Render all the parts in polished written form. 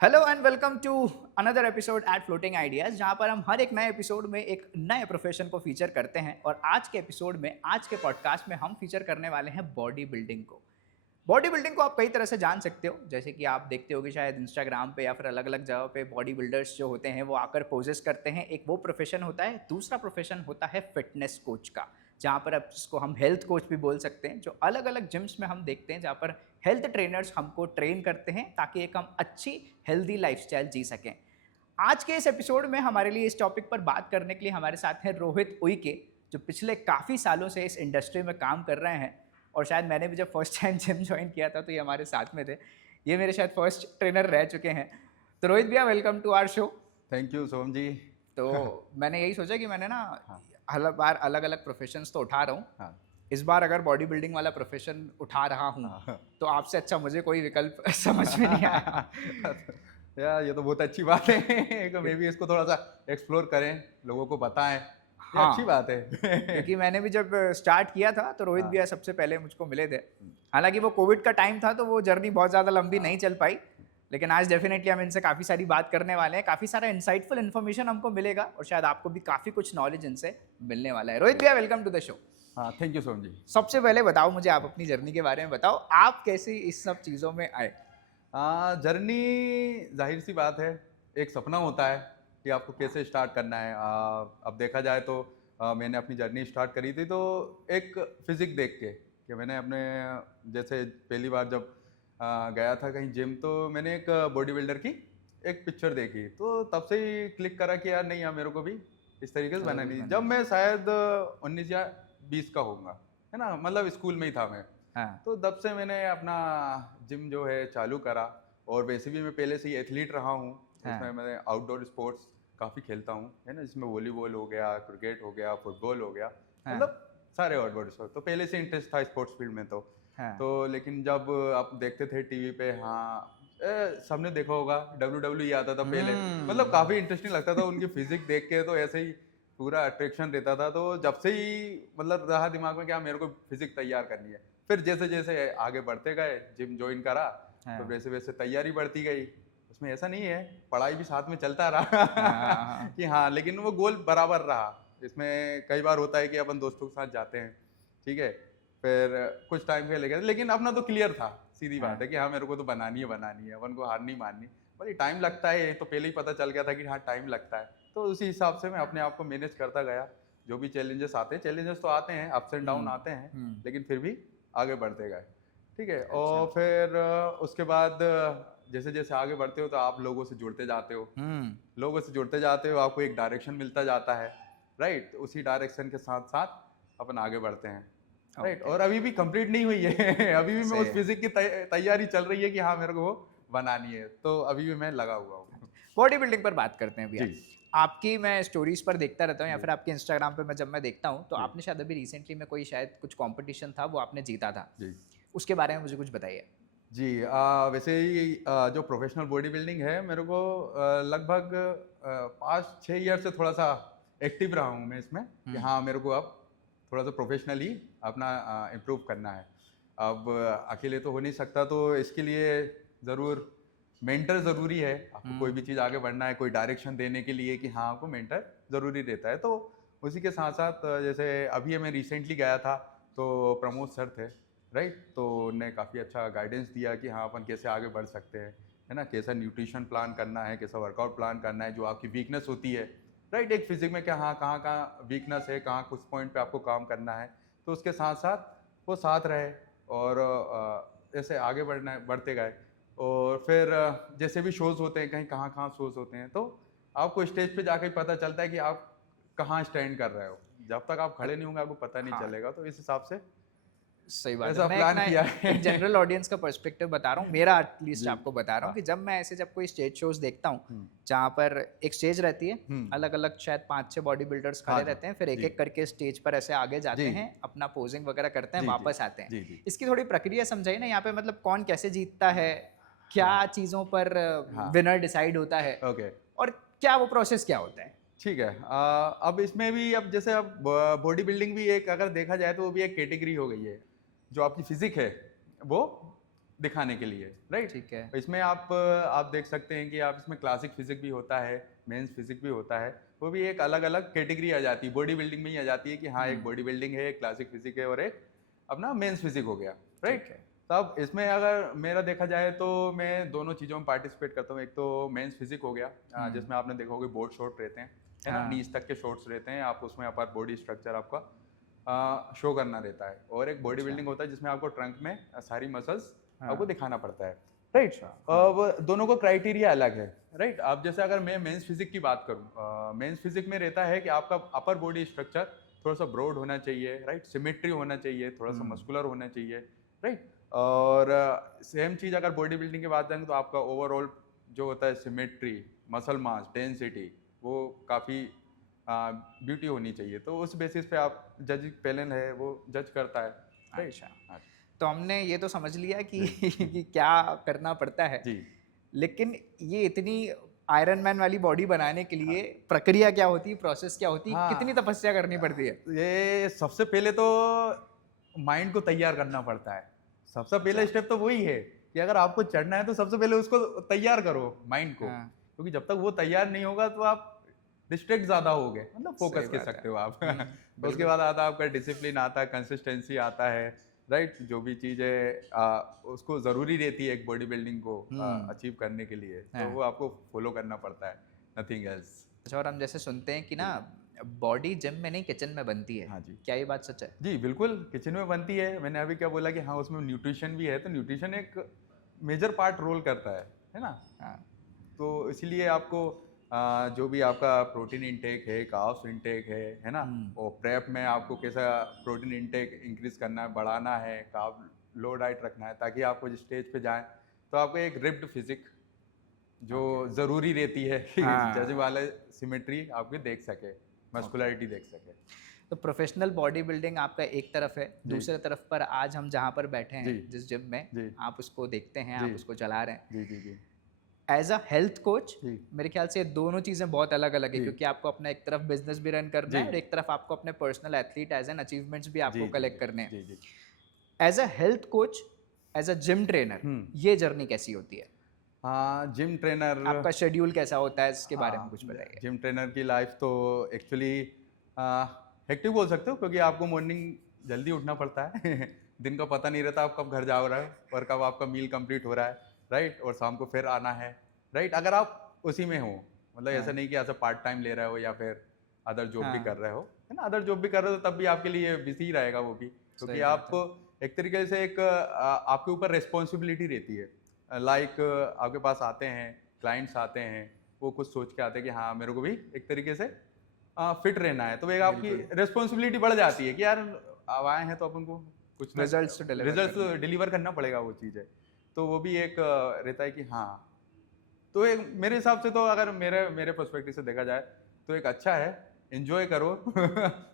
Hello and welcome to another episode at floating ideas, जहां पर हम हर एक नए एपिसोड में एक नए प्रोफेशन को फीचर करते हैं। और आज के एपिसोड में, आज के पॉडकास्ट में हम फीचर करने वाले हैं बॉडी बिल्डिंग को। बॉडी बिल्डिंग को आप कई तरह से जान सकते हो, जैसे कि आप देखते होगे शायद इंस्टाग्राम पे या फिर अलग अलग जगह पे बॉडी बिल्डर्स जो होते हैं वो आकर पोजेस करते हैं। एक वो प्रोफेशन होता है। दूसरा प्रोफेशन होता है फिटनेस कोच का, जहाँ पर अब इसको हम हेल्थ कोच भी बोल सकते हैं, जो अलग अलग जिम्स में हम देखते हैं, जहाँ पर हेल्थ ट्रेनर्स हमको ट्रेन करते हैं ताकि एक हम अच्छी हेल्दी लाइफस्टाइल जी सकें। आज के इस एपिसोड में हमारे लिए इस टॉपिक पर बात करने के लिए हमारे साथ हैं रोहित उइके, जो पिछले काफ़ी सालों से इस इंडस्ट्री में काम कर रहे हैं। और शायद मैंने भी जब फर्स्ट टाइम जिम ज्वाइन किया था तो ये हमारे साथ में थे। ये मेरे शायद फर्स्ट ट्रेनर रह चुके हैं। तो रोहित भैया, welcome to our show. Thank you Som ji. तो मैंने यही सोचा कि मैंने ना हाँ हर बार अलग अलग प्रोफेशंस तो उठा रहा हूँ। हाँ इस बार अगर बॉडी बिल्डिंग वाला प्रोफेशन उठा रहा हूँ हाँ। तो आपसे अच्छा मुझे कोई विकल्प समझ में नहीं आया। यार ये तो बहुत अच्छी बात है कि मे भी इसको थोड़ा सा एक्सप्लोर करें, लोगों को बताएं। ये अच्छी हाँ, बात है। क्योंकि मैंने भी जब स्टार्ट किया था तो रोहित हाँ। भैया सबसे पहले मुझको मिले थे। हालांकि वो कोविड का टाइम था तो वो जर्नी बहुत ज़्यादा लंबी नहीं चल पाई। लेकिन आज डेफिनेटली हम इनसे काफ़ी सारी बात करने वाले हैं, काफ़ी सारा इंसाइटफुल इन्फॉर्मेशन हमको मिलेगा और शायद आपको भी काफ़ी कुछ नॉलेज इनसे मिलने वाला है। रोहित भैया, वेलकम टू द शो। हाँ, थैंक यू सोम जी। सबसे पहले बताओ मुझे, आप अपनी जर्नी के बारे में बताओ, आप कैसे इस सब चीज़ों में आए। जर्नी जाहिर सी बात है, एक सपना होता है कि आपको कैसे स्टार्ट करना है। अब देखा जाए तो मैंने अपनी जर्नी स्टार्ट करी थी तो एक फिजिक देख के कि मैंने अपने जैसे पहली बार जब गया था कहीं जिम, तो मैंने एक बॉडी बिल्डर की एक पिक्चर देखी, तो तब से ही क्लिक करा कि यार नहीं, यार मेरे को भी इस तरीके से मेरे को भी बनानी। बनना जब है। मैं शायद 19 या 20 का होऊंगा, है ना, मतलब स्कूल में ही था मैं। हाँ। तो तब से मैंने अपना जिम जो है चालू करा। और वैसे भी मैं पहले से ही एथलीट रहा हूँ, उसमें हाँ। मैं आउटडोर स्पोर्ट्स काफ़ी खेलता हूँ, है ना, जिसमें वॉलीबॉल हो गया, क्रिकेट हो गया, फुटबॉल हो गया, हाँ। मतलब सारे आउटडोर स्पोर्ट्स। तो पहले से इंटरेस्ट था स्पोर्ट्स फील्ड में। हाँ। तो लेकिन जब आप देखते थे टीवी पे, हाँ, सबने देखा होगा, WWE आता था पहले, मतलब काफ़ी इंटरेस्टिंग लगता था उनकी फिजिक देख के। तो ऐसे ही पूरा अट्रैक्शन रहता था। तो जब से ही मतलब रहा दिमाग में क्या मेरे को फिजिक तैयार करनी है। फिर जैसे जैसे आगे बढ़ते गए, जिम ज्वाइन करा, तो हाँ। वैसे वैसे तैयारी बढ़ती गई। उसमें ऐसा नहीं है, पढ़ाई भी साथ में चलता हाँ। रहा हाँ। कि हाँ, लेकिन वो गोल बराबर रहा। इसमें कई बार होता है कि अपन दोस्तों के साथ जाते हैं, ठीक है, फिर कुछ टाइम के लिए, लेकिन अपना तो क्लियर था, सीधी बात है हाँ। कि हाँ मेरे को तो बनानी है, अपन को हार नहीं माननी। भाई टाइम लगता है, ये तो पहले ही पता चल गया था कि हाँ टाइम लगता है। तो उसी हिसाब से मैं अपने आप को मैनेज करता गया। जो भी चैलेंजेस आते हैं, चैलेंजेस तो आते हैं, अप्स एंड डाउन आते हैं, लेकिन फिर भी आगे बढ़ते गए, ठीक है। अच्छा। और फिर उसके बाद जैसे जैसे आगे बढ़ते हो तो आप लोगों से जुड़ते जाते हो, लोगों से जुड़ते जाते हो, आपको एक डायरेक्शन मिलता जाता है, राइट। उसी डायरेक्शन के साथ साथ अपन आगे बढ़ते हैं, राइट। ओके। और अभी भी कंप्लीट नहीं हुई है अभी भी मैं सही उस है। फिजिक की तैयारी चल रही है कि हाँ मेरे को वो बनानी है, तो अभी भी मैं लगा हुआ हूँ। बॉडी बिल्डिंग पर बात करते हैं भैया। जी आपकी मैं स्टोरीज पर देखता रहता हूँ या जी फिर आपके इंस्टाग्राम पे मैं जब मैं देखता हूँ तो जी आपने शायद अभी रिसेंटली में कोई शायद कुछ कंपटीशन था वो आपने जीता था। जी उसके बारे में मुझे कुछ बताइए। जी। वैसे ही जो प्रोफेशनल बॉडी बिल्डिंग है, मेरे को लगभग 5-6 ईयर से थोड़ा सा एक्टिव रहा हूँ मैं इसमें कि हम्म। हाँ मेरे को अब थोड़ा सा प्रोफेशनली अपना इम्प्रूव करना है। अब अकेले तो हो नहीं सकता, तो इसके लिए ज़रूर मेंटर ज़रूरी है। आपको कोई भी हम्म। चीज़ आगे बढ़ना है, कोई डायरेक्शन देने के लिए कि हाँ आपको मेंटर ज़रूरी रहता है। तो उसी के साथ साथ जैसे अभी मैं रिसेंटली गया था, तो प्रमोद सर थे, राइट। तो उनने काफ़ी अच्छा गाइडेंस दिया कि हाँ अपन कैसे आगे बढ़ सकते हैं, है ना, कैसा न्यूट्रिशन प्लान करना है, कैसा वर्कआउट प्लान करना है, जो आपकी वीकनेस होती है, राइट, एक फिजिक में क्या, हाँ कहाँ कहाँ वीकनेस है, कहाँ कुछ पॉइंट पे आपको काम करना है। तो उसके साथ साथ वो साथ रहे और ऐसे आगे बढ़ते गए। और फिर जैसे भी शोज़ होते हैं, कहीं कहाँ कहाँ शोज़ होते हैं, तो आपको स्टेज पे जाके पता चलता है कि आप कहाँ स्टैंड कर रहे हो। जब तक आप खड़े नहीं होंगे आपको पता नहीं हाँ, चलेगा। तो इस हिसाब से सही बात है। ऐसा मैं एक प्लान ना किया एक है। जनरल ऑडियंस का पर्सपेक्टिव बता रहा हूँ, मेरा एटलीस्ट जी। आपको बता रहा हूँ हाँ। कि जब कोई स्टेज शोज देखता हूँ हुँ। जहाँ पर एक स्टेज रहती है, हुँ। अलग अलग शायद 5-6 बॉडी बिल्डर्स हाँ खड़े जी। रहते हैं, फिर एक जी। एक करके स्टेज पर ऐसे आगे जी। जाते हैं, अपना पोजिंग वगैरह करते हैं, जी, जी। वापस आते हैं। जी, जी। इसकी थोड़ी प्रक्रिया समझाइए ना, यहाँ पे मतलब कौन कैसे जीतता है, क्या हाँ, चीज़ों पर हाँ। विनर डिसाइड होता है ओके, और क्या वो प्रोसेस क्या होता है। ठीक है। अब इसमें भी अब जैसे अब ब बॉडी बिल्डिंग भी एक अगर देखा जाए तो वो भी एक कैटेगरी हो गई है। जो आपकी फ़िज़िक है, वो दिखाने के लिए, राइट। ठीक है। इसमें आप देख सकते हैं कि आप इसमें क्लासिक फिजिक भी होता है, मेंस फिजिक भी होता है, वो भी एक अलग अलग कैटेगरी आ जाती है, बॉडी बिल्डिंग में ही आ जाती है कि हाँ एक बॉडी बिल्डिंग है, एक क्लासिक फिजिक है और एक अपना मेंस फिजिक हो गया, राइट। ठीक है। तो अब इसमें अगर मेरा देखा जाए तो मैं दोनों चीज़ों में पार्टिसिपेट करता हूँ। एक तो मेंस फिजिक हो गया, जिसमें आपने देखा होगा बोर्ड शॉर्ट रहते हैं, है ना, हाँ। नीज तक के शॉर्ट्स रहते हैं, आप उसमें अपर बॉडी स्ट्रक्चर आपका शो करना रहता है। और एक बॉडी बिल्डिंग होता है जिसमें आपको ट्रंक में सारी मसल्स आपको दिखाना पड़ता है, राइट। अब दोनों को क्राइटेरिया अलग है, राइट। आप जैसे अगर मैं मेंस फिजिक की बात करूँ, मेंस फिजिक में रहता है कि आपका अपर बॉडी स्ट्रक्चर थोड़ा सा ब्रॉड होना चाहिए, राइट, सिमेट्री होना चाहिए, थोड़ा सा मस्कुलर होना चाहिए, राइट। और सेम चीज़ अगर बॉडी बिल्डिंग की बात करें तो आपका ओवरऑल जो होता है सिमेट्री, मसल मास, डेंसिटी, वो काफ़ी ब्यूटी होनी चाहिए। तो उस बेसिस पे आप जज पैनल है वो जज करता है, राइट। अच्छा, तो हमने ये तो समझ लिया कि जी। कि क्या करना पड़ता है, जी। लेकिन ये इतनी आयरन मैन वाली बॉडी बनाने के लिए प्रक्रिया क्या होती है, प्रोसेस क्या होती है, हाँ। कितनी तपस्या करनी पड़ती है? ये सबसे पहले तो माइंड को तैयार करना पड़ता है। सबसे पहला अच्छा। स्टेप तो वही है कि अगर आपको चढ़ना है तो सबसे पहले उसको तैयार करो माइंड को, हाँ। क्योंकि जब तक वो तैयार नहीं होगा तो आप डिस्ट्रैक्ट ज़्यादा होगे, मतलब फोकस सही कह बात है। सकते हो आप। तो उसके बिल्कुल। बाद आता है आपका डिसिप्लिन, आता है कंसिस्टेंसी, आता है, राइट। जो भी चीज़ें उसको ज़रूरी रहती है एक बॉडी बिल्डिंग को अचीव करने के लिए, तो हाँ। वो आपको फॉलो करना पड़ता है, नथिंग एल्स। अच्छा, और हम जैसे सुनते हैं कि ना बॉडी जिम में नहीं किचन में बनती है, हाँ जी। क्या ये बात सच है? जी, बिल्कुल, किचन में बनती है। मैंने अभी क्या बोला कि हाँ, उसमें न्यूट्रिशन भी है, तो न्यूट्रिशन एक मेजर पार्ट रोल करता है ना? हाँ। तो इसीलिए आपको जो भी आपका प्रोटीन इंटेक है, कार्ब्स इंटेक है ना? और प्रेप में आपको कैसा प्रोटीन इंटेक इंक्रीज़ करना है, बढ़ाना है, कार्ब लो डाइट रखना है, ताकि आपको जिस स्टेज पे जाएँ, तो आपको एक रिप्ड फिज़िक जो ज़रूरी रहती है कि जज हाँ। वाला सिमेट्री आपकी देख सके, मस्कुलैरिटी देख सके। तो प्रोफेशनल बॉडी बिल्डिंग आपका एक तरफ है, दूसरे तरफ पर आज हम जहाँ पर बैठे हैं जी। जिस जिम में, जी। आप उसको देखते हैं, जी। आप उसको चला रहे हैं। जी, जी, जी। एज अ हेल्थ कोच जी। मेरे ख्याल से ये दोनों चीज़ें बहुत अलग अलग है, जी। क्योंकि आपको अपना एक तरफ बिजनेस भी रन करना जी। है और एक तरफ आपको अपने personal athlete as an achievements भी जी, आपको जी, कलेक्ट जी, करने हैं। जी, जी। As a health coach, as a gym trainer, ये जर्नी कैसी होती है? हाँ, जिम ट्रेनर। आपका शेड्यूल कैसा होता है, इसके बारे में हाँ, कुछ बताइए। जिम ट्रेनर की लाइफ तो एक्चुअली हेक्टिक बोल सकते हो, क्योंकि आपको मॉर्निंग जल्दी उठना पड़ता है। दिन का पता नहीं रहता आप कब घर जा रहे हो और कब आपका मील कंप्लीट हो रहा है, राइट। और शाम को फिर आना है, राइट। अगर आप उसी में हो, मतलब ऐसा नहीं कि ऐसा पार्ट टाइम ले रहे हो या फिर अदर जॉब भी कर रहे हो, है ना। अदर जॉब भी कर रहे हो तो तब भी आपके लिए बिजी रहेगा वो भी, क्योंकि सही बात आप एक तरीके से आपके ऊपर रिस्पॉन्सिबिलिटी रहती है। लाइक आपके पास आते हैं क्लाइंट्स, आते हैं, वो कुछ सोच के आते हैं कि हाँ मेरे को भी एक तरीके से फिट रहना है, तो एक आपकी रिस्पॉन्सिबिलिटी बढ़ जाती है कि यार अब आए हैं तो अपन को कुछ Results तो deliver रिजल्ट करने हैं। डिलीवर करना पड़ेगा वो चीज़ है। तो वो भी एक रहता है कि हाँ, तो एक मेरे हिसाब से तो अगर मेरे मेरे पर्सपेक्टिव से देखा जाए तो एक अच्छा है, एंजॉय करो।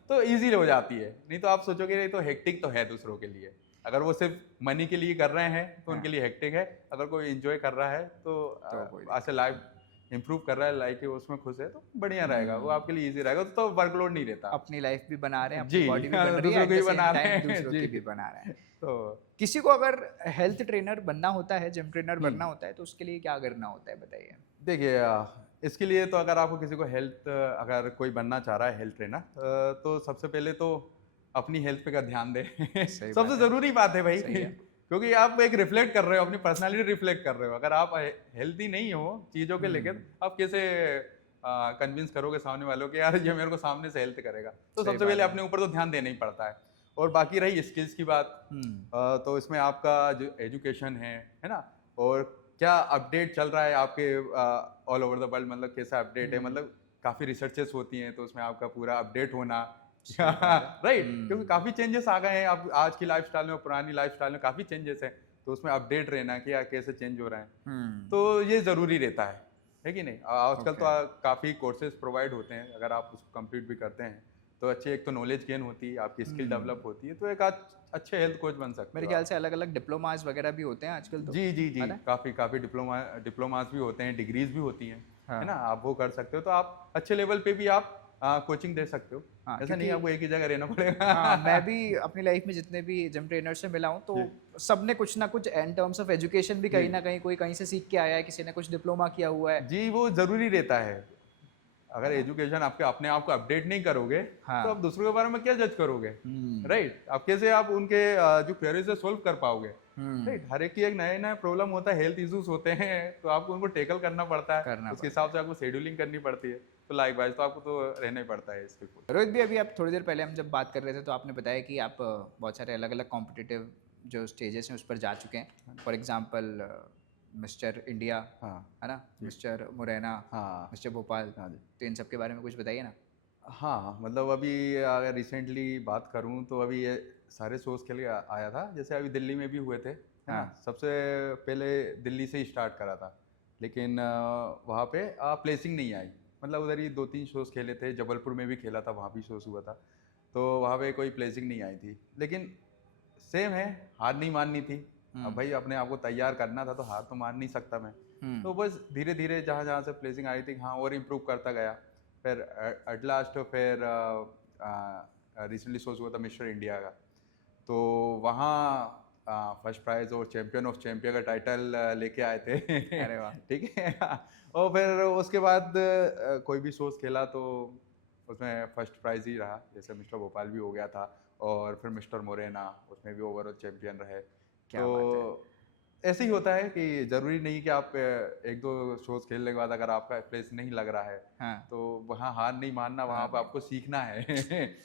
तो इजी हो जाती है, नहीं तो आप सोचोगे ये तो हेक्टिक तो है दूसरों के लिए। अगर वो सिर्फ मनी के लिए कर रहे हैं तो उनके लिए हेक्टिक है, अगर कोई एंजॉय कर रहा है तो तो कोई ऐसे लाइफ इंप्रूव कर रहा है, लाइफ उसमें खुश है, तो बढ़िया रहेगा, वो आपके लिए इजी रहेगा, तो वर्कलोड नहीं रहता। अपनी लाइफ भी बना रहे हैं, अपनी जी, बॉडी भी बन रही है, दूसरों एट को द भी सेम बना रहे टाइम हैं। दूसरों जी। की भी बना रहे हैं। तो किसी को अगर हेल्थ ट्रेनर बनना होता है, जिम ट्रेनर बनना होता है, तो उसके लिए क्या करना होता है, बताइए। देखिए इसके लिए तो अगर आपको किसी को अगर कोई बनना चाह रहा है हेल्थ ट्रेनर, तो सबसे पहले तो अपनी हेल्थ पे का ध्यान दे। सही सबसे बात है। ज़रूरी बात है भाई। सही है। क्योंकि आप एक रिफ्लेक्ट कर रहे हो, अपनी पर्सनालिटी रिफ्लेक्ट कर रहे हो। अगर आप हेल्थी नहीं हो चीज़ों के लेकर, आप कैसे कन्विंस करोगे सामने वालों को यार ये मेरे को सामने से हेल्थ करेगा। तो सही सबसे बात पहले है। अपने ऊपर तो ध्यान देना ही पड़ता है। और बाकी रही स्किल्स की बात, तो इसमें आपका जो एजुकेशन है ना, और क्या अपडेट चल रहा है आपके ऑल ओवर द वर्ल्ड, मतलब कैसा अपडेट है, मतलब काफ़ी रिसर्चेस होती हैं, तो उसमें आपका पूरा अपडेट होना। राइट, क्योंकि काफ़ी चेंजेस आ गए हैं अब आज की लाइफस्टाइल में, पुरानी लाइफस्टाइल में काफ़ी चेंजेस हैं, तो उसमें अपडेट रहना कि यार कैसे चेंज हो रहा है, तो ये ज़रूरी रहता है कि नहीं। आजकल तो काफ़ी कोर्सेज प्रोवाइड होते हैं, अगर आप उसको कंप्लीट भी करते हैं तो अच्छी एक तो नॉलेज गेन होती है, आपकी स्किल डेवलप होती है, तो एक अच्छे हेल्थ कोच बन सकते मेरे हो ख्याल आप। से अलग अलग डिप्लोमास वगैरह भी होते हैं आजकल तो, जी जी जी, है ना? काफ़ी डिप्लोमास भी होते हैं, डिग्रीज भी होती हैं, हाँ। है ना, आप वो कर सकते हो, तो आप अच्छे लेवल पे भी आप कोचिंग दे सकते हो। हाँ, ऐसा नहीं क्योंकि आपको एक ही जगह रहना पड़ेगा। हाँ, मैं भी अपनी लाइफ में जितने भी जिम ट्रेनर से मिला हूँ, तो सबने कुछ ना कुछ इन टर्म्स ऑफ एजुकेशन भी कहीं ना कहीं कोई कहीं से सीख के आया है, किसी ने कुछ डिप्लोमा किया हुआ है जी, वो ज़रूरी रहता है। है अगर ना? एजुकेशन आपके अपने आप को अपडेट नहीं करोगे, तो आप हाँ। दूसरों के बारे में क्या जज करोगे? हम्म। राइट? आप कैसे आप उनके जो क्वेरीज़ है सॉल्व कर पाओगे? हम्म। राइट? हर एक की एक नया-नया प्रॉब्लम होता है, हेल्थ इश्यूज़ होते हैं, तो आपको उनको टैकल करना पड़ता है। करना उसके पड़ता हिसाब से आपको शेड्यूलिंग करनी पड़ती है। तो लाइकवाइज़ तो आपको तो रहना ही पड़ता है इसके ऊपर। रोहित भी अभी आप थोड़ी देर पहले हम जब बात कर रहे थे तो आपने बताया कि आप बहुत सारे अलग अलग कॉम्पिटिटिव जो स्टेजेस हैं उस पर जा चुके हैं। फॉर एग्जांपल मिस्टर इंडिया, हाँ, है ना, जी। मिस्टर मुरैना, हाँ, मिस्टर भोपाल, हाँ जी। तो इन सब के बारे में कुछ बताइए ना। हाँ, मतलब अभी अगर रिसेंटली बात करूँ तो अभी ये सारे शोज़ के लिए आया था। जैसे अभी दिल्ली में भी हुए थे, है ना? हाँ। सबसे पहले दिल्ली से ही स्टार्ट करा था। लेकिन वहाँ पे प्लेसिंग नहीं आई। मतलब उधर ही 2-3 शोज़ खेले थे, जबलपुर में भी खेला था, वहाँ भी शोज़ हुआ था। तो वहाँ पे कोई प्लेसिंग नहीं आई थी। लेकिन सेम है, हार नहीं माननी थी। अब हम्म। भाई अपने आप को तैयार करना था तो हार तो मान नहीं सकता मैं। तो हम्म। बस धीरे-धीरे जहाँ-जहाँ से प्लेसिंग आई थी, हाँ और इम्प्रूव करता गया। फिर एट लास्ट फिर रिसेंटली शोज़ हुआ था मिस्टर इंडिया का। तो वहाँ फर्स्ट प्राइज़ और चैंपियन ऑफ चैंपियन का टाइटल लेके आए थे। अरे वाह। ठीक है? और फिर उसके बाद कोई भी शोज़ खेला तो उसमें फर्स्ट प्राइज़ ही रहा। जैसे मिस्टर भोपाल भी हो गया था और फिर मिस्टर मोरेना उसमें भी ओवरऑल चैंपियन रहे। क्या तो बात है। ऐसे ही होता है कि ज़रूरी नहीं कि आप 1-2 शोज़ खेलने के बाद अगर आपका प्लेस नहीं लग रहा है, हाँ। तो वहाँ हार नहीं मानना, वहाँ हार पे नहीं। आपको सीखना है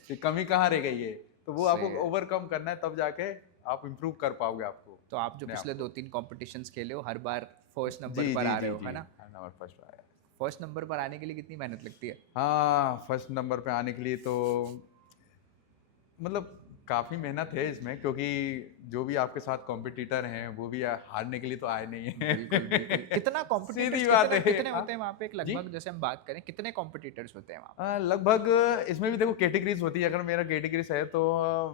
कि कमी कहाँ रह गई है। तो वो सही आपको है। ओवरकम करना है तब जाके आप इम्प्रूव कर पाओगे आपको तो आप जो अपने आप पिछले को। 2-3 कॉम्पिटिशन्स खेले हो हर बार फर्स्ट जी, नंबर पर जी, आ रहे जी, हो, जी। है ना? हाँ, नंबर फर्स्ट आया। फर्स्ट नंबर पर आने के लिए कितनी मेहनत लगती है? हाँ, फर्स्ट नंबर पे आने के लिए तो मतलब काफ़ी मेहनत है इसमें क्योंकि जो भी आपके साथ कॉम्पिटिटर हैं, वो भी हारने के लिए तो आए नहीं बिल्कुल, बिल्कुल। हैं। कितना कॉम्पिटिटर्स सीधी बात कितने है। कितने हाँ, होते हैं वहाँ पे, एक जी? लगभग जैसे हम बात करें कितने कॉम्पिटिटर्स होते हैं वहाँ पे? लगभग इसमें भी देखो कैटेगरीज होती है। अगर मेरा कैटेगरीज है तो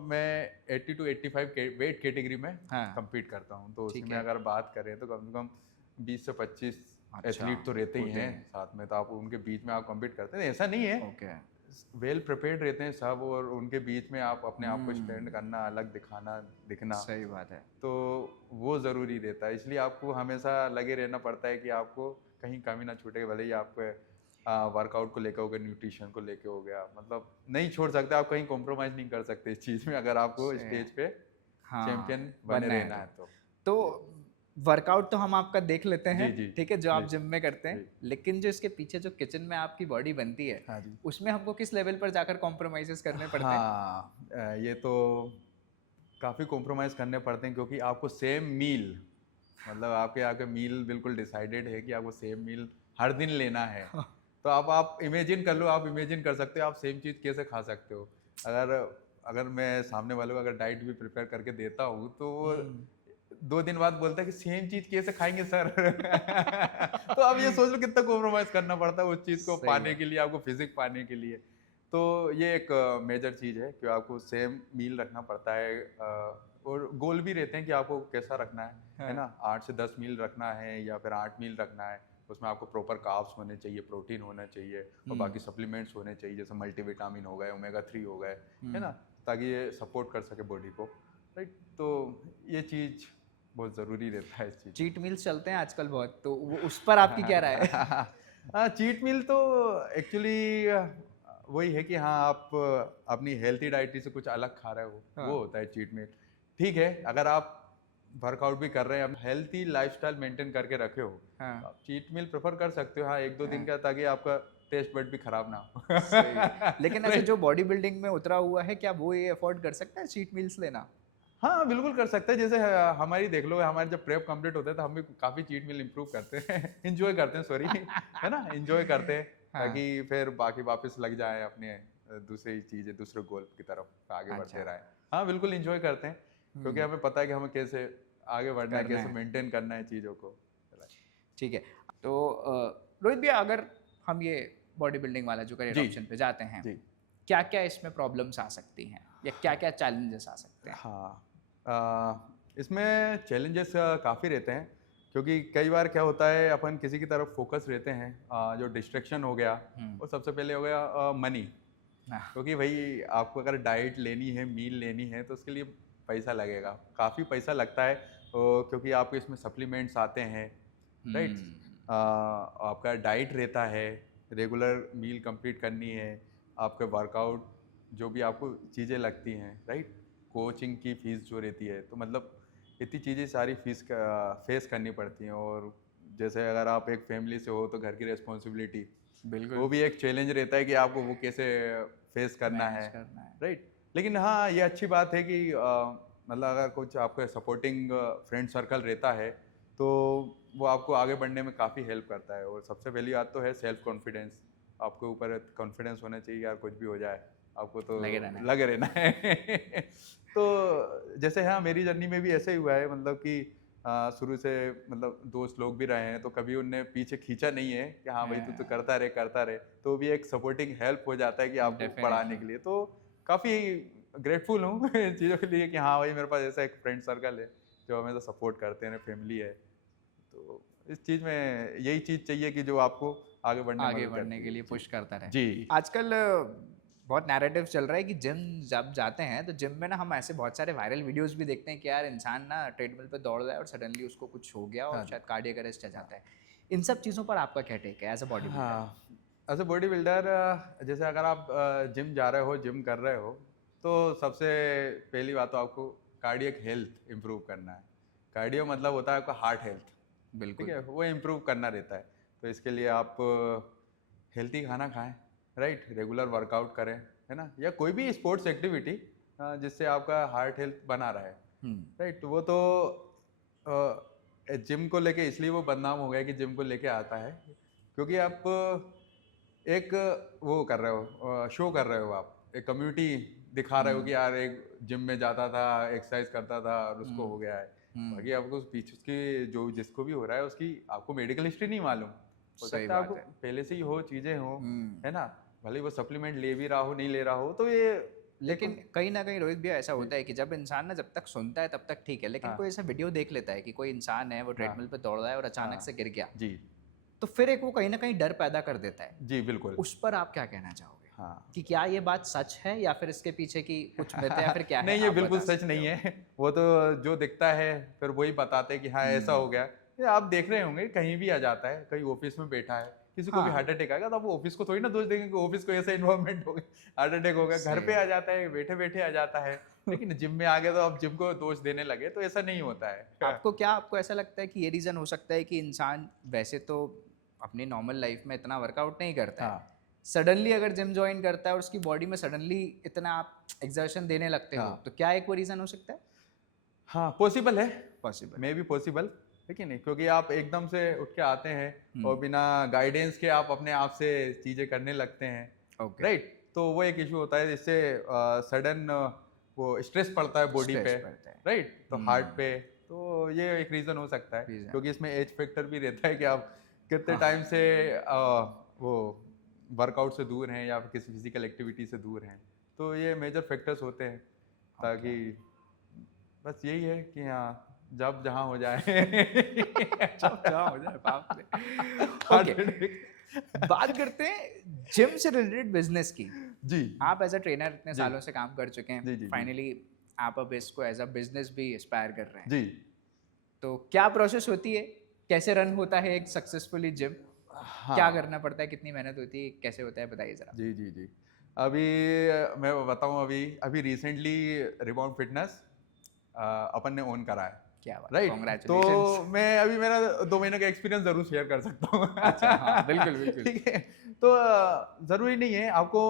मैं 80 टू 85 के वेट कैटेगरी में हाँ। compete करता हूँ। तो उसी ठीक में है। अगर बात करें तो कम से कम 20 से 25 अच्छा। एथलीट तो रहते ही होते हैं हैं। साथ में। तो आप उनके बीच में आप compete करते हैं, ऐसा नहीं है। ओके। वेल प्रिपेयर्ड रहते हैं सब और उनके बीच में आप अपने आप को स्टैंड हम्म। करना, अलग दिखाना, दिखना, सही बात है। तो वो ज़रूरी रहता है। इसलिए आपको हमेशा लगे रहना पड़ता है कि आपको कहीं कमी ना छूटे। भले ही आप वर्कआउट को लेके हो गया, न्यूट्रिशन को लेके हो गया, मतलब नहीं छोड़ सकते आप, कहीं कॉम्प्रोमाइज़ नहीं कर सकते इस चीज़ में अगर आपको से स्टेज पे हाँ, चैंपियन बने बनना है रहना तो। है तो। तो वर्कआउट तो हम आपका देख लेते हैं, जी, जी। ठीक है, जो जी, आप जिम में करते हैं, जी। लेकिन जो इसके पीछे जो किचन में आपकी बॉडी बनती है, हाँ जी। उसमें हमको किस लेवल पर जाकर कॉम्प्रोमाइज़ेज़ करने पड़ते हैं? हाँ, ये तो काफ़ी कॉम्प्रोमाइज़ करने पड़ते हैं क्योंकि आपको सेम मील, मतलब आपके आपके मील बिल्कुल डिसाइडेड है कि आपको सेम मील हर दिन लेना है। तो आप इमेजिन कर लो, आप इमेजिन कर सकते हो आप सेम चीज़ कैसे खा सकते हो। अगर अगर मैं सामने वालों को अगर डाइट भी प्रिपेयर करके देता हूँ तो वो हुँ। 2 दिन बाद बोलता है कि सेम चीज़ कैसे खाएँगे सर? तो आप ये सोच लो कितना कॉम्प्रोमाइज़ करना पड़ता है उस चीज़ को सही पाने है। के लिए, आपको फिज़िक पाने के लिए। तो ये एक मेजर चीज़ है कि आपको सेम मील रखना पड़ता है। और गोल भी रहते हैं कि आपको कैसा रखना है हाँ। ना? 8 से 10 मील रखना है या फिर 8 मील रखना है। उसमें आपको प्रॉपर कार्ब्स होने चाहिए, प्रोटीन होना चाहिए और हुँ। बाकी सप्लीमेंट्स होने चाहिए, जैसे मल्टीविटामिन हो गए, ओमेगा 3 हो गए, है हुँ। ना? ताकि ये सपोर्ट कर सके बॉडी को, राइट? तो ये चीज़ बहुत ज़रूरी रहता है इस चीज़ में। चीट मील्स चलते हैं आजकल बहुत, तो वो उस पर आपकी क्या राय है? चीट मील तो एक्चुअली वही है कि हाँ, आप अपनी हेल्थी डाइट से कुछ अलग खा रहे हो, हाँ। वो होता है चीट मील। ठीक है, अगर आप वर्कआउट भी कर रहे हैं, आप हेल्थी लाइफ़स्टाइल मेंटेन करके रखे हो, तो हाँ। आप चीट मील प्रेफ़र कर सकते हो, हाँ, 1-2 दिन हाँ। का, ताकि आपका टेस्ट बड भी खराब ना हो। सही है। लेकिन ऐसे राइट? जो बॉडी बिल्डिंग में उतरा हुआ है, क्या वो ये अफ़ोर्ड कर सकता है चीट मील्स लेना? हाँ, बिल्कुल कर सकते हैं। जैसे हमारी देख लो, हमारे जब प्रेप कंप्लीट होता है तो हम भी काफ़ी चीट मील इम्प्रूव करते हैं। एन्जॉय करते हैं, सॉरी, है ना? एन्जॉय करते हैं हाँ। ताकि फिर बाकी वापस लग जाएँ अपने दूसरी चीज़ें, दूसरे गोल की तरफ आगे बढ़ते अच्छा। रहें। हाँ, बिल्कुल एन्जॉय करते हैं क्योंकि हुँ। हमें पता है कि हमें कैसे आगे बढ़ना है, करना कैसे है। मेंटेन करना है चीज़ों को। ठीक है। तो रोहित भैया, अगर हम ये बॉडी बिल्डिंग वाला जो करियर जी, ऑप्शन पे जाते हैं, जी। क्या-क्या इसमें प्रॉब्लम्स आ सकती हैं? या क्या-क्या चैलेंजेस आ सकते हैं? हाँ, इसमें चैलेंजेस काफ़ी रहते हैं क्योंकि कई बार क्या होता है, अपन किसी की तरफ फोकस रहते हैं, जो डिस्ट्रैक्शन हो गया, हुँ। और सबसे पहले हो गया मनी। हाँ। क्योंकि भाई आपको अगर डाइट लेनी है, मील लेनी है, तो उसके लिए पैसा लगेगा, काफ़ी पैसा लगता है क्योंकि आपको इसमें सप्लीमेंट्स आते हैं, राइट? आपका डाइट रहता है, रेगुलर मील कंप्लीट करनी है, आपका वर्कआउट जो भी आपको चीज़ें लगती हैं, राइट? कोचिंग की फ़ीस जो रहती है, तो मतलब इतनी चीज़ें सारी फीस का फेस करनी पड़ती हैं। और जैसे अगर आप एक फैमिली से हो तो घर की रिस्पॉन्सिबिलिटी, बिल्कुल वो भी एक चैलेंज रहता है कि आपको वो कैसे फेस करना मैनेज है, करना है। राइट? लेकिन हाँ, ये अच्छी बात है कि मतलब अगर कुछ आपका सपोर्टिंग फ्रेंड सर्कल रहता है तो वो आपको आगे बढ़ने में काफ़ी हेल्प करता है। और सबसे पहली बात तो है सेल्फ कॉन्फिडेंस, आपके ऊपर कॉन्फिडेंस होना चाहिए, यार कुछ भी हो जाए आपको तो लगे रहना है। लगे रहना है। तो जैसे हाँ, मेरी जर्नी में भी ऐसे ही हुआ है, मतलब कि शुरू से मतलब दोस्त लोग भी रहे हैं तो कभी उनने पीछे खींचा नहीं है कि हाँ भाई तू तो करता रहे, तो भी एक सपोर्टिंग हेल्प हो जाता है कि आपको पढ़ाने डेफिनेटली। के लिए। तो काफ़ी ग्रेटफुल हूँ इन चीज़ों के लिए कि हाँ भाई मेरे पास ऐसा एक फ्रेंड सर्कल है जो हमेशा सपोर्ट करते हैं, फैमिली है। तो इस चीज़ में यही चीज़ चाहिए कि जो आपको आगे बढ़ने में आगे मदद बढ़ने करती के है। लिए जी पुश करता रहे। जी। आजकल बहुत नैरेटिव चल रहा है कि जिम जब जाते हैं तो जिम में ना हम ऐसे बहुत सारे वायरल वीडियोस भी देखते हैं कि यार इंसान ना ट्रेडमिल पे दौड़ रहा है और सडनली उसको कुछ हो गया और हाँ जी। शायद कार्डियक अरेस्ट आ जाता है। इन सब चीज़ों पर आपका क्या टेक है एज अ बॉडी बिल्डर? हाँ, एज अ बॉडी बिल्डर, जैसे अगर आप जिम जा रहे हो, जिम कर रहे हो, तो सबसे पहली बात तो आपको कार्डियक हेल्थ इम्प्रूव करना है। कार्डियो मतलब होता है आपका हार्ट हेल्थ, ठीक बिल्कुल। है? वो इम्प्रूव करना रहता है। तो इसके लिए आप हेल्थी खाना खाएं, राइट? रेगुलर वर्कआउट करें, है ना? या कोई भी स्पोर्ट्स एक्टिविटी जिससे आपका हार्ट हेल्थ बना रहे, हम्म। राइट? तो वो तो जिम को लेके इसलिए वो बदनाम हो गया कि जिम को लेके आता है क्योंकि आप एक वो कर रहे हो, शो कर रहे हो, आप एक कम्युनिटी दिखा रहे हो हम्म। कि यार एक जिम में जाता था, एक्सरसाइज करता था और उसको हो हम्म। गया है। हम्म। बाकी आपको पीछे उसकी जो जिसको भी हो रहा है उसकी आपको मेडिकल हिस्ट्री नहीं मालूम। हो सही सकता है आपको बात है। पहले से ही हो, चीज़ें हो, हम्म। है ना? भले ही वो सप्लीमेंट ले भी रहा हो, नहीं ले रहा हो, तो ये एक लेकिन कहीं ना कहीं रोहित भी ऐसा जी, होता है कि जब इंसान ना जब तक सुनता है तब तक ठीक है, लेकिन कोई हाँ, ऐसा वीडियो देख लेता है कि कोई इंसान है वो हाँ, ट्रेडमिल पे दौड़ रहा है और अचानक से हाँ, गिर गया, जी, तो फिर एक वो कहीं ना कहीं डर पैदा कर देता है। जी, बिल्कुल, उस पर आप क्या कहना चाहोगे हाँ। कि क्या ये बात सच है या फिर इसके पीछे की कुछ मिथ है या फिर क्या है, नहीं, ये आप बिल्कुल बता सच सकते नहीं हो? है। वो तो जो दिखता है फिर वही बताते हैं कि हाँ ऐसा हो हम्म। गया। ये आप देख रहे होंगे कहीं भी आ जाता है, कहीं ऑफिस में बैठा है, किसी को भी हाँ। हार्ट अटैक आएगा तो आप ऑफिस को थोड़ी ना दोष देंगे कि ऑफिस को ऐसा इन्वायरमेंट हो गया, हार्ट अटैक हो गया। घर सही पे आ बात। जाता है, बैठे बैठे आ जाता है। लेकिन जिम में आ गए तो आप जिम को दोष देने लगे, तो ऐसा नहीं होता है। आपको ऐसा लगता है कि ये रीज़न हो सकता है कि इंसान वैसे तो अपनी नॉर्मल लाइफ में इतना वर्कआउट नहीं करता है, हाँ, सडनली अगर जिम ज्वाइन करता है और उसकी बॉडी में सडनली इतना आप एक्सर्शन देने लगते हो, हाँ, तो क्या एक वो रीज़न हो सकता है? हाँ, पॉसिबल है, पॉसिबल मे है। बी पॉसिबल, है कि नहीं? क्योंकि आप एकदम से उठ के आते हैं और हम्म। बिना गाइडेंस के आप अपने आप से चीज़ें करने लगते हैं, ओके। राइट? तो वो एक इशू होता है जिससे सडन वो स्ट्रेस पड़ता है बॉडी पे, स्ट्रेस पड़ता है। राइट? तो हार्ट हम्म। पे, तो ये एक रीज़न हो सकता है रीज़न। क्योंकि इसमें एज फैक्टर भी रहता है कि आप कितने हाँ। टाइम से वो वर्कआउट से दूर हैं या फिर किसी फिजिकल एक्टिविटी से दूर हैं। तो ये मेजर फैक्टर्स होते हैं ओके। ताकि बस यही है कि हाँ, जब जहाँ हो जाए। जब जहाँ हो जाए, बाप रे। Heart okay, attack. बात करते हैं जिम से रिलेटेड बिजनेस की। जी, आप एज अ ट्रेनर इतने जी, सालों से काम कर चुके हैं, जी, जी, जी, फाइनली आप अब इसको एज अ बिजनेस भी एस्पायर कर रहे हैं, जी। तो क्या प्रोसेस होती है, कैसे रन होता है एक सक्सेसफुली जिम, क्या हाँ, करना पड़ता है, कितनी मेहनत होती है, कैसे होता है, बताइए जरा। जी, जी, जी। अभी मैं बताऊँ, अभी अभी रिसेंटली रिबाउंड फिटनेस अपन ने ओन करा है, क्या बात है, राइट? तो कॉन्ग्रेचुलेशंस। मैं अभी मेरा 2 महीने का एक्सपीरियंस ज़रूर शेयर कर सकता हूँ। अच्छा, हाँ, बिल्कुल बिल्कुल। ठीक है? तो ज़रूरी नहीं है आपको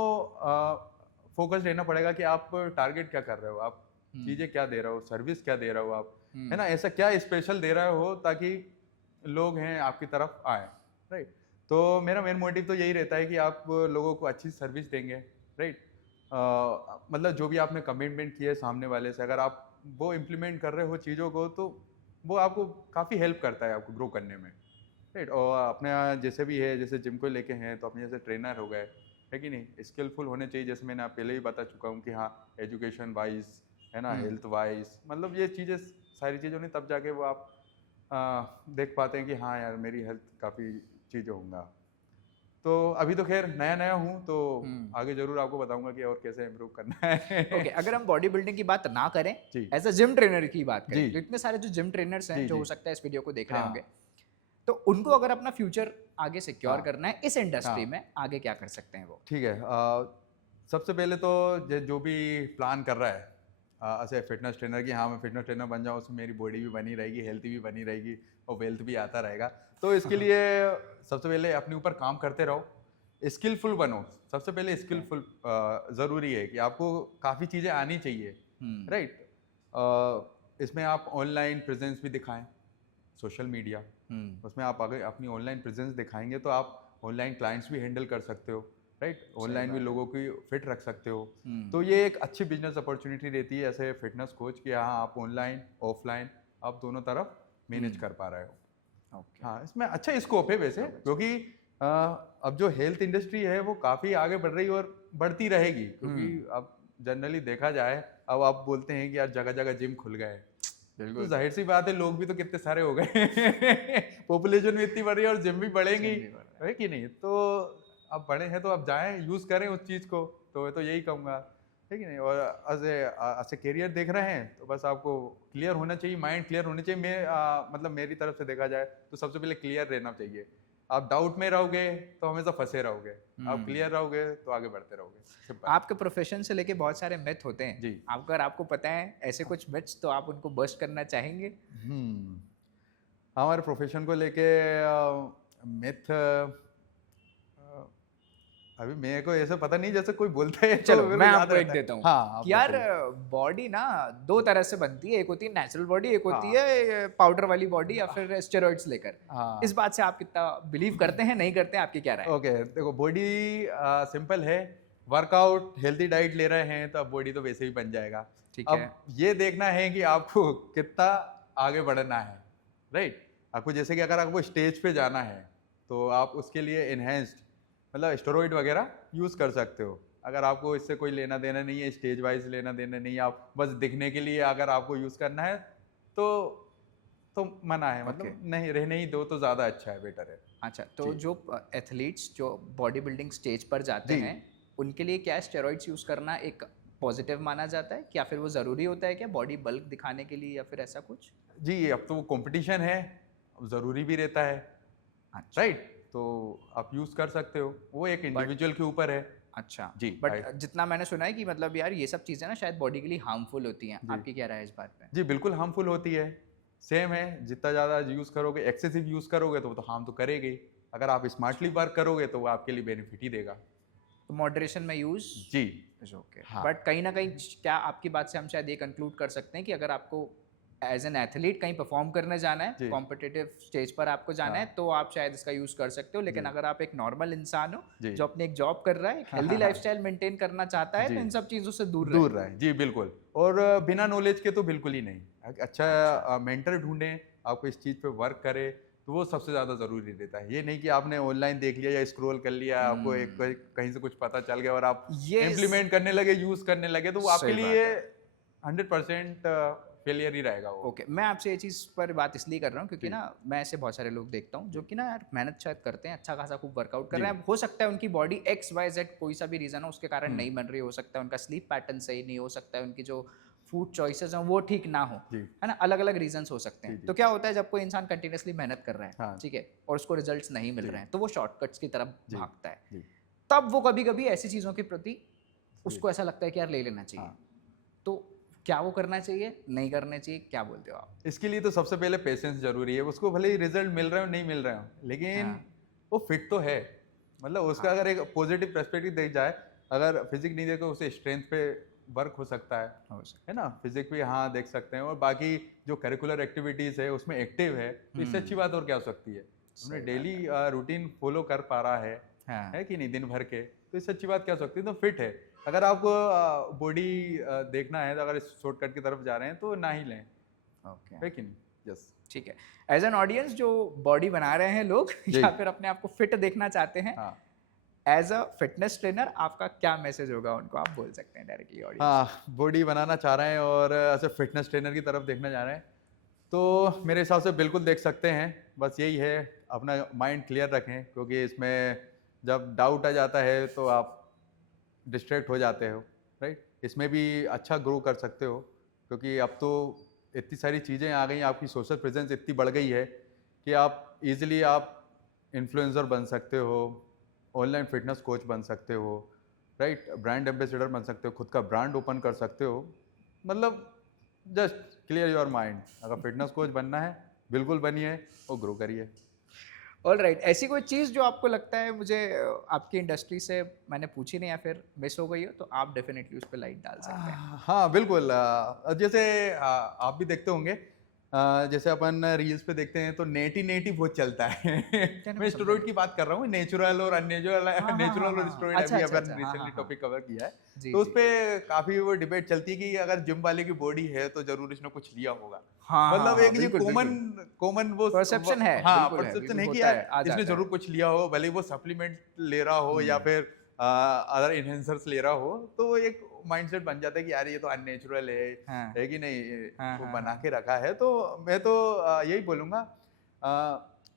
फ़ोकस रहना पड़ेगा कि आप टारगेट क्या कर रहे हो, आप हम्म। चीज़ें क्या दे रहे हो, सर्विस क्या दे रहे हो आप, है हम्म। ना? ऐसा क्या स्पेशल दे रहे हो ताकि लोग हैं आपकी तरफ आएँ, राइट? तो मेरा मेन मोटिव तो यही रहता है कि आप लोगों को अच्छी सर्विस देंगे, राइट? मतलब जो भी आपने कमिटमेंट की है सामने वाले से, अगर आप वो इम्प्लीमेंट कर रहे हो चीज़ों को, तो वो आपको काफ़ी हेल्प करता है आपको ग्रो करने में, राइट? और अपने यहाँ जैसे भी है, जैसे जिम को लेके हैं तो अपने जैसे ट्रेनर हो गए, है कि नहीं? स्किलफुल होने चाहिए, जैसे मैंने आप पहले ही बता चुका हूँ कि हाँ, एजुकेशन वाइज, है ना? हम्म। हेल्थ वाइज, मतलब ये चीज़ें सारी चीज़ों ने तब जाके वो आप देख पाते हैं कि हाँ यार, मेरी हेल्थ काफ़ी चीज़ें होंगा। तो अभी तो खैर नया नया हूँ, तो आगे जरूर आपको बताऊंगा कि और कैसे इम्प्रूव करना है। ओके, अगर हम बॉडी बिल्डिंग की बात ना करें, जी एज अ जिम ट्रेनर की बात जी करें, तो इतने सारे जो जिम ट्रेनर्स हैं जी जो जी हो सकता है इस वीडियो को देख रहे हाँ होंगे, तो उनको अगर अपना फ्यूचर आगे सिक्योर हाँ करना है इस इंडस्ट्री हाँ में, आगे क्या कर सकते हैं वो? ठीक है। सबसे पहले तो जो भी प्लान कर रहा है एज ए फिटनेस ट्रेनर, कि हाँ मैं फिटनेस ट्रेनर बन जाऊँ, उसमें मेरी बॉडी भी बनी रहेगी, हेल्थ भी बनी रहेगी और वेल्थ भी आता रहेगा, तो इसके लिए सबसे पहले अपने ऊपर काम करते रहो, स्किलफुल बनो। सबसे पहले स्किलफुल ज़रूरी है कि आपको काफ़ी चीज़ें आनी चाहिए, हम्म राइट। इसमें आप ऑनलाइन प्रेजेंस भी दिखाएं, सोशल मीडिया, हम्म उसमें आप अगर अपनी ऑनलाइन प्रेजेंस दिखाएंगे तो आप ऑनलाइन क्लाइंट्स भी हैंडल कर सकते हो, राइट। सही ऑनलाइन भी बात है। लोगों की फिट रख सकते हो। तो हम्म ये एक अच्छी बिजनेस अपॉर्चुनिटी रहती है ऐसे फिटनेस कोच कि हाँ आप ऑनलाइन ऑफलाइन आप दोनों तरफ मैनेज कर पा रहे हो। ओके, हाँ, इसमें अच्छा स्कोप है वैसे, क्योंकि अब जो हेल्थ इंडस्ट्री है वो काफ़ी आगे बढ़ रही है और बढ़ती रहेगी, क्योंकि अब जनरली देखा जाए, अब आप बोलते हैं कि यार जगह जगह जिम खुल गए, तो बिल्कुल जाहिर सी बात है लोग भी तो कितने सारे हो गए पॉपुलेशन भी इतनी बढ़ रही है और जिम भी बढ़ेंगी, जिम भी बढ़ रहा है कि नहीं। तो अब बड़े हैं तो अब जाएं, यूज़ करें उस चीज़ को, तो मैं तो यही कहूँगा, है कि नहीं। और एज ए करियर देख रहे हैं तो बस आपको क्लियर होना चाहिए, माइंड क्लियर होना चाहिए। मतलब मेरी तरफ से देखा जाए तो सबसे पहले क्लियर रहना चाहिए। आप डाउट में रहोगे तो हमेशा फंसे रहोगे, आप क्लियर रहोगे तो आगे बढ़ते रहोगे, सिंपल। आपके प्रोफेशन से लेके बहुत सारे मिथ होते हैं, जी अगर आपको पता है ऐसे कुछ मिथ्स, तो आप उनको बस्ट करना चाहेंगे? हम्म हमारे प्रोफेशन को लेके मिथ, अभी मेरे को ऐसा पता नहीं, जैसे कोई बोलता है तो चलो मेरे को मैं याद आपको एक रहता है। देता हूँ हाँ आप कि यार बताइए। बॉडी ना दो तरह से बनती है, एक होती है नेचुरल बॉडी, एक होती हाँ है पाउडर वाली बॉडी या फिर स्टेरॉइड्स लेकर। इस हाँ बात से आप कितना बिलीव करते हैं, नहीं करते हैं, आपकी क्या राय है? ओके, देखो बॉडी सिंपल है, वर्कआउट हेल्दी डाइट ले रहे हैं तो अब बॉडी तो वैसे ही बन जाएगा। ठीक है। अब ये देखना है कि आपको कितना आगे बढ़ना है, राइट। आपको जैसे कि अगर आपको स्टेज पे जाना है तो आप उसके लिए इन्हेंस्ड मतलब स्टेरॉइड वगैरह यूज़ कर सकते हो। अगर आपको इससे कोई लेना देना नहीं है, स्टेज वाइज लेना देना नहीं है, आप बस दिखने के लिए अगर आपको यूज़ करना है तो मना है, ओके, मतलब नहीं, रहने ही दो तो ज़्यादा अच्छा है, बेटर है। अच्छा, तो जी जो एथलीट्स जो बॉडी बिल्डिंग स्टेज पर जाते जी हैं, उनके लिए क्या स्टेरॉइड्स यूज करना एक पॉजिटिव माना जाता है, या फिर वो जरूरी होता है क्या बॉडी बल्क दिखाने के लिए, या फिर ऐसा कुछ? जी, अब तो वो कंपटीशन है, अब ज़रूरी भी रहता है, अच्छा, राइट। तो आप यूज़ कर सकते हो, वो एक बट इंडिविजुअल के ऊपर है। अच्छा, जी बट जितना मैंने सुना है कि मतलब यार ये सब चीज़ें ना शायद बॉडी के लिए हार्मफुल होती हैं, जी आपकी क्या राय है इस बात पे? जी बिल्कुल हार्मफुल होती है। सेम है, जितना ज़्यादा यूज़ करोगे, एक्सेसिव यूज़ करोगे तो वो तो हार्म तो करेगी। अगर आप स्मार्टली अच्छा, वर्क करोगे तो वो आपके लिए बेनिफिट ही देगा। तो मॉडरेशन में यूज जी इज ओके, हाँ बट कहीं ना कहीं क्या आपकी बात से हम शायद ये कंक्लूड कर सकते हैं कि अगर आपको एज एन एथलीट कहीं परफॉर्म करने जाना है, जी कॉम्पिटिटिव स्टेज पर आपको जाना है, हाँ तो आप शायद इसका यूज कर सकते हो, लेकिन जी अगर आप एक नॉर्मल इंसान हो जी जो अपनी एक जॉब कर रहा है, एक हेल्दी लाइफस्टाइल मेंटेन करना चाहता है, जी तो इन सब चीजों से दूर दूर रहे। रहे, जी बिल्कुल। और बिना नॉलेज के तो बिल्कुल ही नहीं। अच्छा, अच्छा मेंटर ढूंढें, आपको इस चीज़ पे वर्क करे, तो वो सबसे ज़्यादा ज़रूरी रहता है। ये नहीं कि आपने ऑनलाइन देख लिया या स्क्रॉल कर लिया, आपको एक कहीं से कुछ पता चल गया और आप ये इम्प्लीमेंट करने लगे, यूज़ करने लगे, तो वो आपके सही लिए बात है। 100% फेलियर ही रहेगा वो। ओके, मैं आपसे ये चीज़ पर बात इसलिए कर रहा हूँ क्योंकि जी ना मैं ऐसे बहुत सारे लोग देखता हूँ जो कि ना यार मेहनत शायद करते हैं, अच्छा खासा खूब वर्कआउट कर जी रहे हैं, हो सकता है उनकी बॉडी XYZ कोई सा भी रीज़न हो उसके कारण हम्म नहीं बन रही, हो सकता है उनका स्लीप पैटर्न सही नहीं हो सकता है, उनकी जो फूड चॉइसेस हैं वो ठीक ना हो, जी है ना, अलग अलग रीजंस हो सकते जी हैं। जी तो क्या होता है जब कोई इंसान कंटिन्यूसली मेहनत कर रहा है, हाँ ठीक है, और उसको रिजल्ट्स नहीं मिल जी रहे हैं, तो वो शॉर्टकट्स की तरफ जी भागता है, जी तब वो कभी कभी ऐसी चीज़ों के प्रति जी उसको ऐसा लगता है कि यार ले लेना चाहिए। हाँ। तो क्या वो करना चाहिए, नहीं करना चाहिए, क्या बोलते हो आप? इसके लिए तो सबसे पहले पेशेंस जरूरी है। उसको भले ही रिजल्ट मिल रहे हो नहीं मिल रहे हो, लेकिन हाँ वो फिट तो है। मतलब उसका हाँ, अगर एक पॉजिटिव पर्सपेक्टिव देख जाए, अगर फिजिक नहीं देखो उसे स्ट्रेंथ पे वर्क हो सकता हो सकता है ना, फिजिक भी हाँ देख सकते हैं, और बाकी जो करिकुलर एक्टिविटीज़ है उसमें एक्टिव है, तो इससे अच्छी बात और क्या हो सकती है। अपने सही बात डेली है। रूटीन फॉलो कर पा रहा हाँ, है कि नहीं, दिन भर के, तो इससे अच्छी बात क्या हो सकती है, तो फिट है। अगर आपको बॉडी देखना है, तो अगर इस शॉर्टकट की तरफ जा रहे हैं तो ना ही लें, ओके, है कि नहीं। यस ठीक है। एज एन ऑडियंस जो बॉडी बना रहे हैं लोग जी या फिर अपने आप को फिट देखना चाहते हैं, हाँ एज अ फिटनेस ट्रेनर आपका क्या मैसेज होगा उनको, आप बोल सकते हैं डायरेक्टली ऑडियंस को। हाँ, बॉडी बनाना चाह रहे हैं और ऐसे फिटनेस ट्रेनर की तरफ देखना चाह रहे हैं, तो मेरे हिसाब से बिल्कुल देख सकते हैं। बस यही है, अपना माइंड क्लियर रखें, क्योंकि इसमें जब डाउट आ जाता है तो आप डिस्ट्रैक्ट हो जाते हो, राइट। इसमें भी अच्छा ग्रो कर सकते हो, क्योंकि अब तो इतनी सारी चीज़ें आ गई, आपकी सोशल प्रेजेंस इतनी बढ़ गई है कि आप इजीली आप इन्फ्लुएंसर बन सकते हो, ऑनलाइन फिटनेस कोच बन सकते हो, राइट, ब्रांड एम्बेसडर बन सकते हो, खुद का ब्रांड ओपन कर सकते हो। मतलब जस्ट क्लियर योर माइंड। अगर फिटनेस कोच बनना है बिल्कुल बनिए और ग्रो करिए। ऑल राइट, ऐसी कोई चीज़ जो आपको लगता है मुझे आपकी इंडस्ट्री से मैंने पूछी नहीं या फिर मिस हो गई हो, तो आप डेफिनेटली उस पर लाइट डाल सकते हैं। हाँ बिल्कुल। जैसे आप भी देखते होंगे, जैसे अपन रील्स पे देखते हैं तो नेटी बहुत चलता है। कहने मैं को समझा स्टेरॉइड की बात कर रहा हूँ, नेचुरल और अननेचुरल। हाँ हाँ हाँ नेचुरल और हाँ स्टेरॉइड अच्छा अभी अच्छा अपन अच्छा हाँ हाँ रिसेंटली हाँ टॉपिक कवर किया है। जी तो उस जी पे काफी वो डिबेट चलती है कि अगर जिम वाले की बॉडी है तो जरूर इसने कुछ लिया होगा। हाँ हाँ मतलब हाँ एक ये बिल्कुल कॉमन बिल्कुल कॉमन वो परसेप्शन है, हाँ बिल्कुल है, परसेप्शन बिल्कुल है कि होता यार है, आ इसने जाता है। जरूर कुछ लिया हो, भले ही वो सप्लीमेंट ले रहा हो या फिर अदर इनहेंसर्स ले रहा हो, तो वो एक माइंडसेट बन जाता है कि यार ये तो अननेचुरल हाँ है कि नहीं, हाँ वो हाँ बना हाँ के रखा है। तो मैं तो यही बोलूँगा,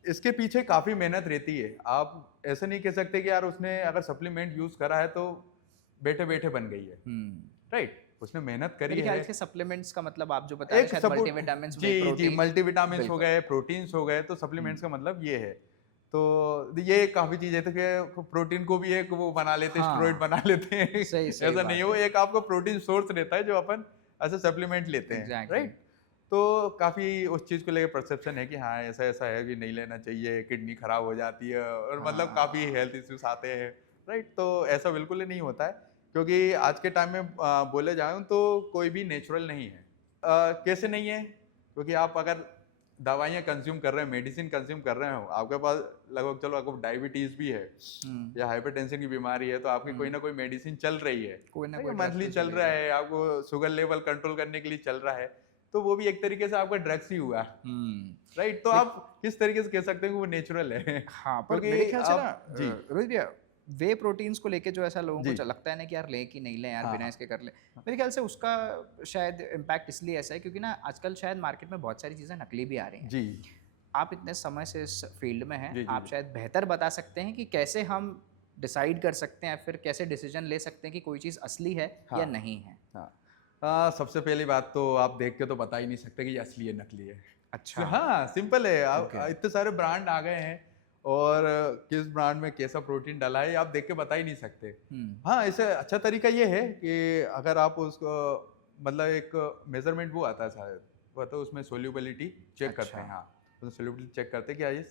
इसके पीछे काफ़ी मेहनत रहती है। आप ऐसे नहीं कह सकते कि यार उसने अगर सप्लीमेंट यूज़ करा है तो बैठे-बैठे बन गई है, राइट? उसने मेहनत करी मेरे ख्याल है। से सप्लीमेंट्स का मतलब आप जो बता रहे हैं एक शायद सपोर्ट, मल्टीविटामिन्स, वे जी प्रोटीन। मल्टीविटामिन्स हो बिल्कुल। गए, प्रोटीन्स हो गए, तो सप्लीमेंट्स का हम्म, मतलब ये है। तो ये काफ़ी चीज़ है, तो कि प्रोटीन को भी एक वो बना लेते हैं, स्टेरॉइड हाँ बना लेते हैं। सही सही ऐसा नहीं बात है, वो है। एक आपका प्रोटीन सोर्स रहता है जो अपन ऐसे सप्लीमेंट लेते हैं, एग्जैक्टली राइट? तो काफ़ी उस चीज़ को लेकर परसेप्शन है कि हाँ ऐसा है कि नहीं लेना चाहिए, किडनी खराब हो जाती है और मतलब काफ़ी हाँ हेल्थ इश्यूज आते हैं, राइट? तो ऐसा बिल्कुल ही नहीं होता है, क्योंकि आज के टाइम में बोले जाऊँ तो कोई भी नेचुरल नहीं है। कैसे नहीं है? क्योंकि आप अगर दवाइयाँ कंज्यूम कर रहे हैं, मेडिसिन कंज्यूम कर रहे हो, आपके पास लगभग, चलो आपको डायबिटीज़ भी है हम्म या हाइपरटेंशन की बीमारी है, तो आपकी कोई हम्म ना कोई मेडिसिन चल रही है, कोई ना ठीक कोई है, ड्रग मंथली तो चल रहा चलेगा। है, आपको शुगर लेवल कंट्रोल करने के लिए चल रहा है, तो वो भी एक तरीके से आपका ड्रग्स ही हुआ, हम्म राइट? तो लेकिन आप किस तरीके से कह सकते हैं कि वो नेचुरल है? हाँ पर क्योंकि मेरे ख्याल से ना आप जी, रोहित भैया, वे प्रोटीन्स को लेके जो ऐसा लोगों को जी, लगता है ना कि यार लें कि नहीं लें यार, हाँ, बिना हाँ, इसके कर ले। मेरे ख्याल से उसका शायद इम्पैक्ट इसलिए ऐसा है क्योंकि ना आजकल शायद मार्केट में बहुत सारी चीज़ें नकली भी आ रही हैं। जी, आप इतने समय से इस फील्ड में हैं, जी, जी, आप जी, शायद बेहतर बता सकते हैं कि कैसे हम डिसाइड कर सकते हैं, फिर कैसे डिसीजन ले सकते हैं कि कोई चीज़ असली है या हाँ, नहीं है। हाँ। सबसे पहली बात तो आप देख के तो बता ही नहीं सकते कि ये असली है नकली है। अच्छा। हाँ, सिंपल है। आप ओके। इतने सारे ब्रांड आ गए हैं और किस ब्रांड में कैसा प्रोटीन डाला है, ये आप देख के बता ही नहीं सकते। हम्म हाँ, इससे अच्छा तरीका ये है कि अगर आप उसको, मतलब एक मेज़रमेंट वो आता है शायद, वो आता है, उसमें सोल्यूबिलिटी चेक करते अच्छा। हैं। हाँ, उसमें सोल्यूबिलिटी चेक करते हैं कि ये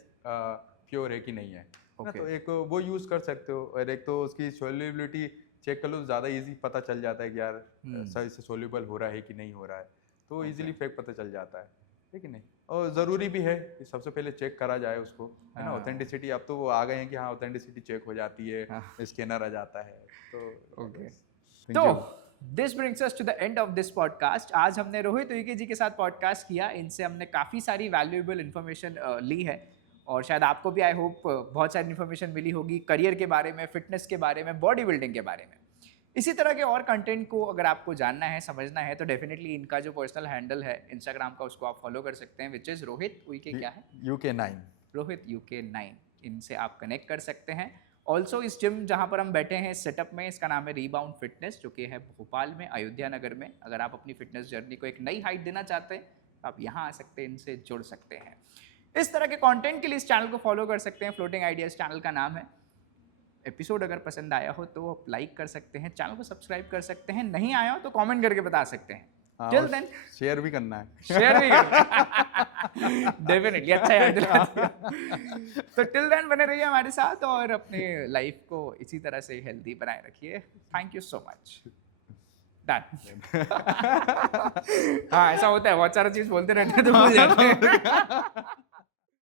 प्योर है कि नहीं है। ना, ओके। तो एक वो यूज़ कर सकते हो, और एक तो उसकी सोल्यूबिलिटी चेक कर लो, ज़्यादा ईज़ी पता चल जाता है कि यार सही से सोल्यूबल हो रहा है कि नहीं हो रहा है। तो ओके। ईज़िली फेक पता चल जाता है कि नहीं? और ज़रूरी भी है कि सबसे पहले चेक करा जाए उसको, है ना? हाँ ऑथेंटिसिटी, अब तो वो आ गए हैं कि हाँ ऑथेंटिसिटी चेक हो जाती है, हाँ स्कैनर आ जाता है। तो ओके। थैंक तो you. This brings us to the end of this podcast. आज हमने रोहित उइके जी के साथ पॉडकास्ट किया, इनसे हमने काफ़ी सारी वैल्यूएबल इन्फॉर्मेशन ली है और शायद आपको भी आई होप बहुत सारी इन्फॉर्मेशन मिली होगी करियर के बारे में, फिटनेस के बारे में, बॉडी बिल्डिंग के बारे में। इसी तरह के और कंटेंट को अगर आपको जानना है, समझना है, तो डेफिनेटली इनका जो पर्सनल हैंडल है इंस्टाग्राम का, उसको आप फॉलो कर सकते हैं, विच इज़ रोहित उइके, क्या है? UK9। रोहित UK9। इनसे आप कनेक्ट कर सकते हैं। ऑल्सो इस जिम जहाँ पर हम बैठे हैं सेटअप में, इसका नाम है रीबाउंड फिटनेस, जो कि है भोपाल में, अयोध्या नगर में। अगर आप अपनी फिटनेस जर्नी को एक नई हाइट देना चाहते हैं तो आप यहाँ आ सकते हैं, इनसे जुड़ सकते हैं। इस तरह के कंटेंट के लिए इस चैनल को फॉलो कर सकते हैं, फ्लोटिंग आइडियाज़ चैनल का नाम है। एपिसोड अगर पसंद आया हो तो आप लाइक कर सकते हैं, चैनल को सब्सक्राइब कर सकते हैं, नहीं आया हो तो कमेंट करके बता सकते हैं। हाँ, टिल और देन शेयर भी करना है। शेयर भी करें। डेफिनेटली, अच्छा याद दिला दिया। तो टिल देन बने रहिए हमारे साथ और अपनी लाइफ को इसी तरह से हेल्दी बनाए रखिए। Thank you so much. Done. हाँ ऐसा होता है, बहुत सारा चीज बोलते रहते हैं तो भूल जाते हैं।